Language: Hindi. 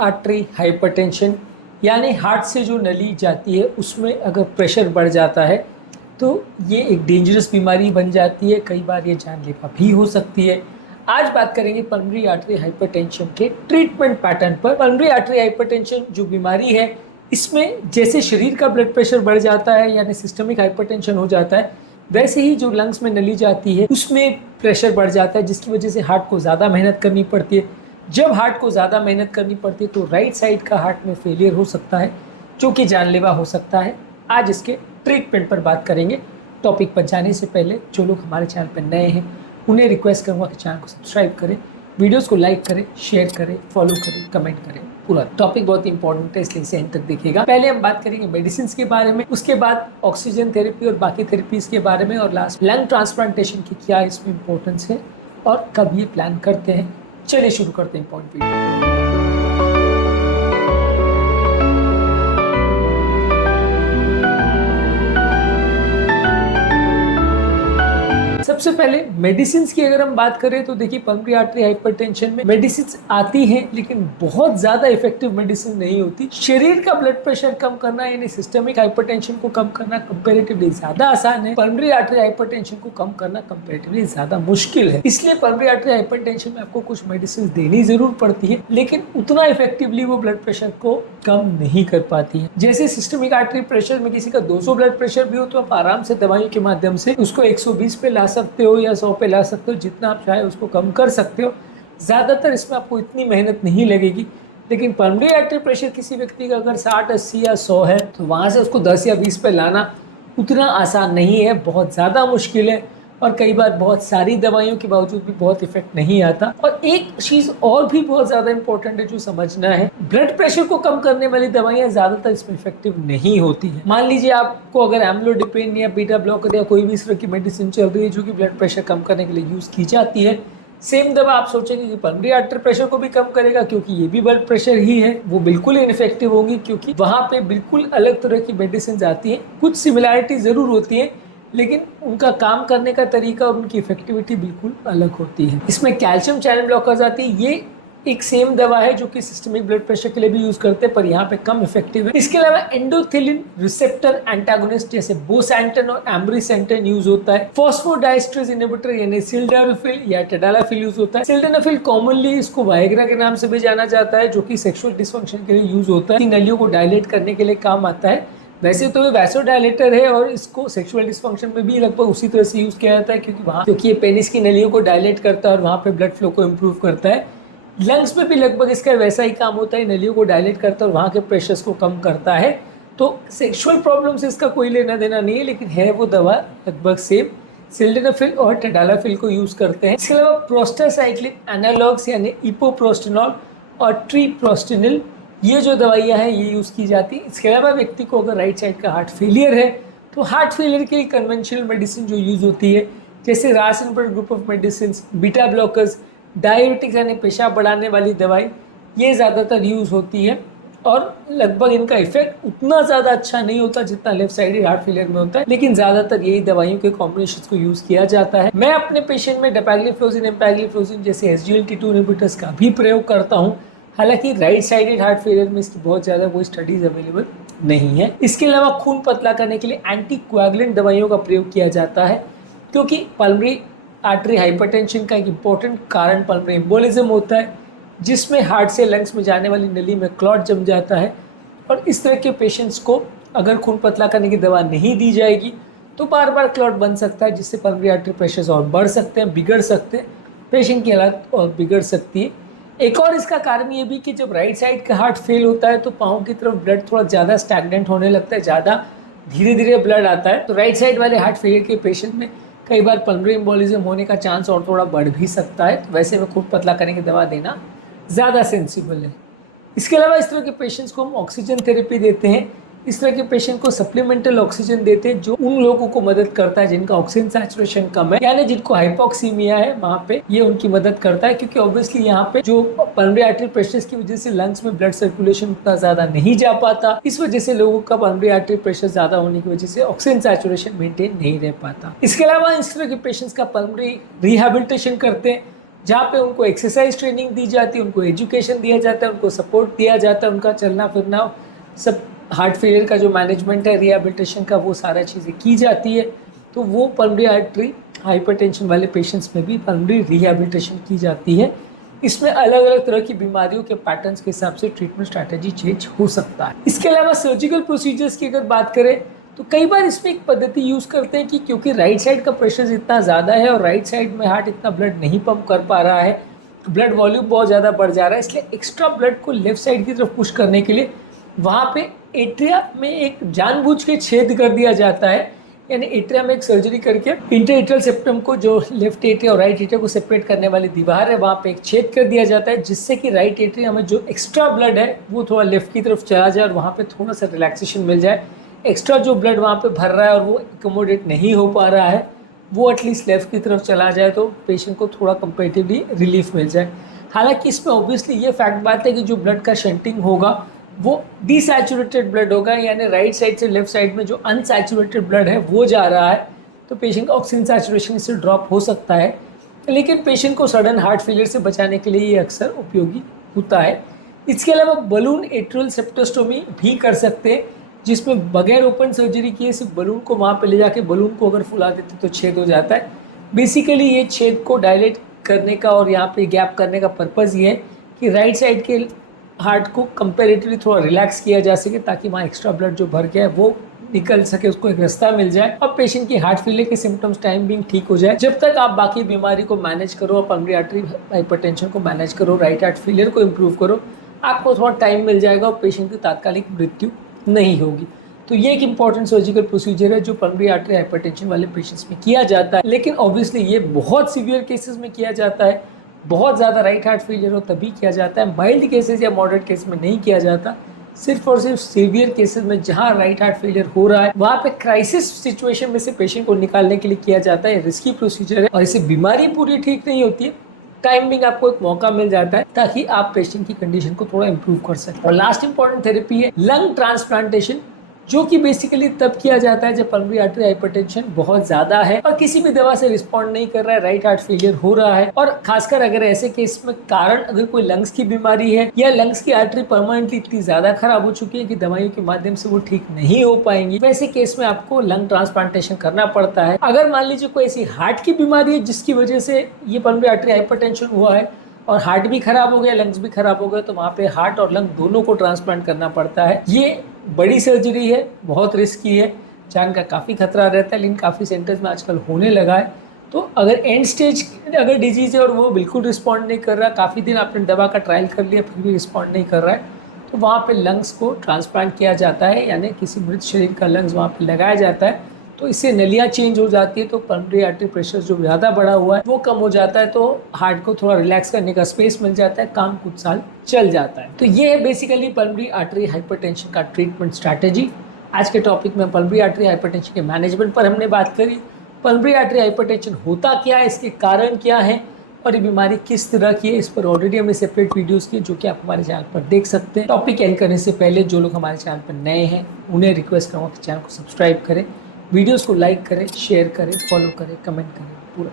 आर्टरी हाइपरटेंशन यानी हार्ट से जो नली जाती है उसमें अगर प्रेशर बढ़ जाता है तो ये एक डेंजरस बीमारी बन जाती है, कई बार ये जानलेवा भी हो सकती है। आज बात करेंगे पल्मोनरी आर्टरी हाइपरटेंशन के ट्रीटमेंट पैटर्न पर। पल्मोनरी आर्टरी हाइपरटेंशन जो बीमारी है इसमें जैसे शरीर का ब्लड प्रेशर बढ़ जाता है यानी सिस्टमिक हाइपरटेंशन हो जाता है, वैसे ही जो लंग्स में नली जाती है उसमें प्रेशर बढ़ जाता है, जिसकी वजह से हार्ट को ज़्यादा मेहनत करनी पड़ती है। जब हार्ट को ज़्यादा मेहनत करनी पड़ती है तो राइट साइड का हार्ट में फेलियर हो सकता है जो कि जानलेवा हो सकता है। आज इसके ट्रीटमेंट पर बात करेंगे। टॉपिक पर जाने से पहले जो लोग हमारे चैनल पर नए हैं उन्हें रिक्वेस्ट करूँगा कि चैनल को सब्सक्राइब करें, वीडियोस को लाइक करें, शेयर करें, फॉलो करें, कमेंट करें। पूरा टॉपिक बहुत इंपॉर्टेंट है इसलिए इसे एंड तक देखिएगा। पहले हम बात करेंगे मेडिसिन के बारे में, उसके बाद ऑक्सीजन थेरेपी और बाकी थेरेपीज के बारे में, और लास्ट लंग ट्रांसप्लांटेशन की क्या इसमें इंपॉर्टेंस है और कब ये प्लान करते हैं। चलिए शुरू करते हैं इंपॉर्टेंट वीडियो। सबसे पहले मेडिसिन की अगर हम बात करें तो देखिए पल्मोनरी आर्टरी हाइपरटेंशन में मेडिसिन आती हैं लेकिन बहुत ज्यादा इफेक्टिव मेडिसिन नहीं होती। शरीर का ब्लड प्रेशर कम करना यानी सिस्टमिक हाइपरटेंशन को कम करना कंपैरेटिवली ज्यादा आसान है, पल्मोनरी आर्टरी हाइपरटेंशन को कम करना कंपैरेटिवली ज्यादा मुश्किल है। इसलिए पल्मोनरी आर्टरी हाइपरटेंशन में आपको कुछ मेडिसिन देनी जरूर पड़ती है लेकिन उतना इफेक्टिवली वो ब्लड प्रेशर को कम नहीं कर पाती है। जैसे सिस्टमिक आर्टरी प्रेशर में किसी का 200 ब्लड प्रेशर भी हो तो आप आराम से दवाइयों के माध्यम से उसको 120 पे ला सकते हो या 100 पे ला सकते हो, जितना आप चाहे उसको कम कर सकते हो। ज़्यादातर इसमें आपको इतनी मेहनत नहीं लगेगी। लेकिन पल्मोनरी आर्टरी प्रेशर किसी व्यक्ति का अगर 60, 80 या 100 है तो वहाँ से उसको 10 या 20 पे लाना उतना आसान नहीं है, बहुत ज़्यादा मुश्किल है और कई बार बहुत सारी दवाइयों के बावजूद भी बहुत इफेक्ट नहीं आता। और एक चीज़ और भी बहुत ज़्यादा इंपॉर्टेंट है जो समझना है, ब्लड प्रेशर को कम करने वाली दवाइयाँ ज़्यादातर इसमें इफेक्टिव नहीं होती है। मान लीजिए आपको अगर एम्लोडिपिन या बीटा ब्लॉकर या कोई भी इस तरह की मेडिसिन चल रही है जो कि ब्लड प्रेशर कम करने के लिए यूज़ की जाती है, सेम दवा आप सोचेंगे कि पल्मोनरी आर्टरी प्रेशर को भी कम करेगा क्योंकि ये भी ब्लड प्रेशर ही है, वो बिल्कुल इनफेक्टिव होगी क्योंकि वहाँ पे बिल्कुल अलग तरह की मेडिसिन आती है। कुछ सिमिलैरिटी ज़रूर होती है लेकिन उनका काम करने का तरीका और उनकी इफेक्टिविटी बिल्कुल अलग होती है। इसमें कैल्शियम चैनल ब्लॉकर्स आती है, ये एक सेम दवा है जो कि सिस्टमिक ब्लड प्रेशर के लिए भी यूज करते हैं पर यहाँ पे कम इफेक्टिव है। इसके अलावा एंडोथिलिन रिसेप्टर एंटागोनिस्ट जैसे बोसेंटन और एम्ब्रिसेंटन यूज होता है। फॉस्फोडाइस्ट्रेज इनहिबिटर यानी सिल्डेनाफिल या टेडालाफिल यूज होता है। सिल्डेनाफिल कॉमनली इसको वायग्रा के नाम से भी जाना जाता है जो कि सेक्सुअल डिसफंक्शन के लिए यूज होता है, नलियों को डायलेट करने के लिए काम आता है। वैसे तो ये वैसोडायलेटर है और इसको सेक्सुअल डिसफंक्शन में भी लगभग उसी तरह से यूज किया जाता है क्योंकि ये पेनिस की नलियों को डायलेट करता है और वहाँ पे ब्लड फ्लो को इम्प्रूव करता है। लंग्स में भी लगभग इसका वैसा ही काम होता है, नलियों को डायलेट करता है और वहाँ के प्रेशर्स को कम करता है। तो सेक्सुअल प्रॉब्लम से इसका कोई लेना देना नहीं है लेकिन है वो दवा लगभग सेम। सिल्डेनाफिल और टेडालाफिल को यूज करते हैं। इसके अलावा प्रोस्टासाइक्लिन एनालॉग्स यानी इपोप्रोस्टेनॉल और ट्रीप्रोस्टेनिल ये जो दवाइयाँ हैं ये यूज़ की जाती है। इसके अलावा व्यक्ति को अगर राइट साइड का हार्ट फेलियर है तो हार्ट फेलियर के लिए कन्वेंशनल मेडिसिन जो यूज़ होती है जैसे रास inhibitor group of medicine, beta blockers, diabetics यानी पेशाब बढ़ाने वाली दवाई, ये ज़्यादातर यूज़ होती है और लगभग इनका इफेक्ट उतना ज़्यादा अच्छा नहीं होता जितना लेफ्ट साइड हार्ट फेलियर में होता है, लेकिन ज़्यादातर यही दवाइयों के कॉम्बिनेशन को यूज़ किया जाता है। मैं अपने पेशेंट में डैपाग्लिफ्लोजिन, एम्पैग्लिफ्लोजिन जैसे SGLT2 इनहिबिटर्स का भी प्रयोग करता हूँ। हालांकि राइट साइडेड हार्ट फेलियर में इसकी बहुत ज़्यादा कोई स्टडीज अवेलेबल नहीं है। इसके अलावा खून पतला करने के लिए एंटीकोएगुलेंट दवाइयों का प्रयोग किया जाता है क्योंकि पल्मोनरी आर्टरी हाइपरटेंशन का एक इम्पोर्टेंट कारण पल्मोनरी एम्बोलिज्म होता है जिसमें हार्ट से लंग्स में जाने वाली नली में क्लॉट जम जाता है और इस तरह के पेशेंट्स को अगर खून पतला करने की दवा नहीं दी जाएगी तो बार बार क्लॉट बन सकता है जिससे पल्मोनरी आर्टरी प्रेशर और बढ़ सकते हैं, बिगड़ सकते हैं, पेशेंट की हालत और बिगड़ सकती है। एक और इसका कारण ये भी कि जब राइट साइड का हार्ट फेल होता है तो पाँव की तरफ ब्लड थोड़ा ज़्यादा स्टैग्नेंट होने लगता है, ज़्यादा धीरे धीरे ब्लड आता है। तो राइट साइड वाले हार्ट फेलियर के पेशेंट में कई बार पल्मोनरी एम्बोलिज्म होने का चांस और थोड़ा बढ़ भी सकता है। तो वैसे में खून पतला करने की दवा देना ज़्यादा सेंसिबल है। इसके अलावा इस तरह के पेशेंट्स को हम ऑक्सीजन थेरेपी देते हैं। इस तरह के पेशेंट को सप्लीमेंटल ऑक्सीजन देते हैं जो उन लोगों को मदद करता है जिनका ऑक्सीजन सैचुरेशन कम है यानी जिनको हाइपोक्सीमिया है, वहाँ पे ये उनकी मदद करता है क्योंकि ऑब्वियसली यहाँ पे जो पल्मोनरी आर्टरी प्रेशर की वजह से लंग्स में ब्लड सर्कुलेशन उतना ज्यादा नहीं जा पाता, इस वजह से लोगों का पल्मोनरी आर्टरी प्रेशर ज्यादा होने की वजह से ऑक्सीजन सैचुरेशन मेंटेन नहीं रह पाता। इसके अलावा इस तरह के पेशेंट्स का पल्मोनरी रिहेबिलिटेशन करते हैं जहाँ पे उनको एक्सरसाइज ट्रेनिंग दी जाती है, उनको एजुकेशन दिया जाता है, उनको सपोर्ट दिया जाता है, उनका चलना फिरना सब, हार्ट फेलियर का जो मैनेजमेंट है, रिहैबिलिटेशन का, वो सारा चीज़ें की जाती है। तो वो पल्मोनरी आर्टरी हाइपरटेंशन वाले पेशेंट्स में भी पल्मोनरी रिहैबिलिटेशन की जाती है। इसमें अलग अलग तरह की बीमारियों के पैटर्न्स के हिसाब से ट्रीटमेंट स्ट्रैटेजी चेंज हो सकता है। इसके अलावा सर्जिकल प्रोसीजर्स की अगर बात करें तो कई बार इसमें एक पद्धति यूज़ करते हैं कि क्योंकि राइट साइड का प्रेशर इतना ज़्यादा है और राइट साइड में हार्ट इतना ब्लड नहीं पंप कर पा रहा है, ब्लड वॉल्यूम बहुत ज़्यादा बढ़ जा रहा है, इसलिए एक्स्ट्रा ब्लड को लेफ्ट साइड की तरफ पुश करने के लिए वहाँ पे एट्रिया में एक जानबूझ के छेद कर दिया जाता है। यानी एट्रिया में एक सर्जरी करके इंटरएट्रियल सेप्टम को, जो लेफ्ट एट्रिया और राइट एट्रिया को सेपरेट करने वाली दीवार है, वहाँ पे एक छेद कर दिया जाता है, जिससे कि राइट एट्रिया में जो एक्स्ट्रा ब्लड है वो थोड़ा लेफ्ट की तरफ चला जाए और वहाँ पे थोड़ा सा रिलैक्सेशन मिल जाए। एक्स्ट्रा जो ब्लड वहाँ पे भर रहा है और वो एकोमोडेट नहीं हो पा रहा है, वो एटलीस्ट लेफ्ट की तरफ चला जाए तो पेशेंट को थोड़ा कंपेरेटिवली रिलीफ मिल जाए। हालांकि इसमें ऑब्वियसली ये फैक्ट बात है कि जो ब्लड का शंटिंग होगा वो डिसैचुरेटेड ब्लड होगा, यानी राइट साइड से लेफ्ट साइड में जो अनसैचुरेटेड ब्लड है वो जा रहा है, तो पेशेंट का ऑक्सीजन सैचुरेशन इससे ड्रॉप हो सकता है। लेकिन पेशेंट को सडन हार्ट फेलियर से बचाने के लिए ये अक्सर उपयोगी होता है। इसके अलावा बलून एट्रियल सेप्टेक्टोमी भी कर सकते हैं, जिसमें बगैर ओपन सर्जरी किए सिर्फ बलून को वहाँ पे ले जाके बलून को अगर फुला देते तो छेद हो जाता है। बेसिकली ये छेद को डायलेट करने का और यहाँ पे गैप करने का पर्पज़ ये है कि राइट साइड के हार्ट को कंपेरेटिवली थोड़ा रिलैक्स किया जा सके, ताकि वहाँ एक्स्ट्रा ब्लड जो भर गया है वो निकल सके, उसको एक रास्ता मिल जाए और पेशेंट की हार्ट फेलियर के सिम्टम्स टाइम बिंग ठीक हो जाए। जब तक आप बाकी बीमारी को मैनेज करो, पल्मोनरी आर्टरी हाइपरटेंशन को मैनेज करो, राइट हार्ट फेलियर को इम्प्रूव करो, आपको थोड़ा टाइम मिल जाएगा और पेशेंट की तात्कालिक मृत्यु नहीं होगी। तो ये एक इंपॉर्टेंट सर्जिकल प्रोसीजर है जो पल्मोनरी आर्टरी हाइपरटेंशन वाले पेशेंट्स में किया जाता है। लेकिन ऑब्वियसली ये बहुत सीवियर केसेस में किया जाता है, बहुत ज़्यादा राइट हार्ट फेलियर हो तभी किया जाता है। माइल्ड केसेस या मॉडरेट केस में नहीं किया जाता, सिर्फ और सिर्फ सीवियर केसेस में जहाँ राइट हार्ट फेलियर हो रहा है वहाँ पे क्राइसिस सिचुएशन में से पेशेंट को निकालने के लिए किया जाता है। रिस्की प्रोसीजर है और इससे बीमारी पूरी ठीक नहीं होती है, टाइमिंग आपको एक मौका मिल जाता है ताकि आप पेशेंट की कंडीशन को थोड़ा इंप्रूव कर सकें। और लास्ट इंपॉर्टेंट थेरेपी है लंग ट्रांसप्लांटेशन, जो कि बेसिकली तब किया जाता है जब पल्मोनरी आर्टरी हाइपरटेंशन बहुत ज्यादा है और किसी भी दवा से रिस्पॉन्ड नहीं कर रहा है, राइट हार्ट फेलियर हो रहा है, और खासकर अगर ऐसे केस में कारण अगर कोई लंग्स की बीमारी है या लंग्स की आर्टरी परमानेंटली इतनी ज्यादा खराब हो चुकी है कि दवाइयों के माध्यम से वो ठीक नहीं हो पाएंगी, वैसे केस में आपको लंग ट्रांसप्लांटेशन करना पड़ता है। अगर मान लीजिए कोई ऐसी हार्ट की बीमारी है जिसकी वजह से ये पल्मोनरी आर्टरी हाइपरटेंशन हुआ है और हार्ट भी खराब हो गया, लंग्स भी खराब हो गए, तो वहाँ पे हार्ट और लंग दोनों को ट्रांसप्लांट करना पड़ता है। ये बड़ी सर्जरी है, बहुत रिस्की है, जान का काफ़ी खतरा रहता है, लेकिन काफ़ी सेंटर्स में आजकल होने लगा है। तो अगर एंड स्टेज अगर डिजीज़ है और वो बिल्कुल रिस्पॉन्ड नहीं कर रहा, काफ़ी दिन आपने दवा का ट्रायल कर लिया फिर भी रिस्पॉन्ड नहीं कर रहा है, तो वहाँ पे लंग्स को ट्रांसप्लांट किया जाता है, यानी किसी मृत शरीर का लंग्स वहाँ पे लगाया जाता है। तो इससे नलियाँ चेंज हो जाती है, तो पल्मोनरी आर्टरी प्रेशर जो ज़्यादा बढ़ा हुआ है वो कम हो जाता है, तो हार्ट को थोड़ा रिलैक्स करने का स्पेस मिल जाता है, काम कुछ साल चल जाता है। तो ये है बेसिकली पल्मोनरी आर्टरी हाइपरटेंशन का ट्रीटमेंट स्ट्रैटेजी। आज के टॉपिक में पल्मोनरी आर्टरी हाइपरटेंशन के मैनेजमेंट पर हमने बात करी। पल्मोनरी आर्टरी हाइपरटेंशन होता क्या है, इसके कारण क्या है और ये बीमारी किस तरह की है, इस पर ऑलरेडी हमने सेपरेट वीडियोस किए जो कि आप हमारे चैनल पर देख सकते हैं। टॉपिक एंड करने से पहले जो लोग हमारे चैनल पर नए हैं उन्हें रिक्वेस्ट करूँगा कि चैनल को सब्सक्राइब करें, वीडियोस को लाइक करें, शेयर करें, फॉलो करें, कमेंट करें, पूरा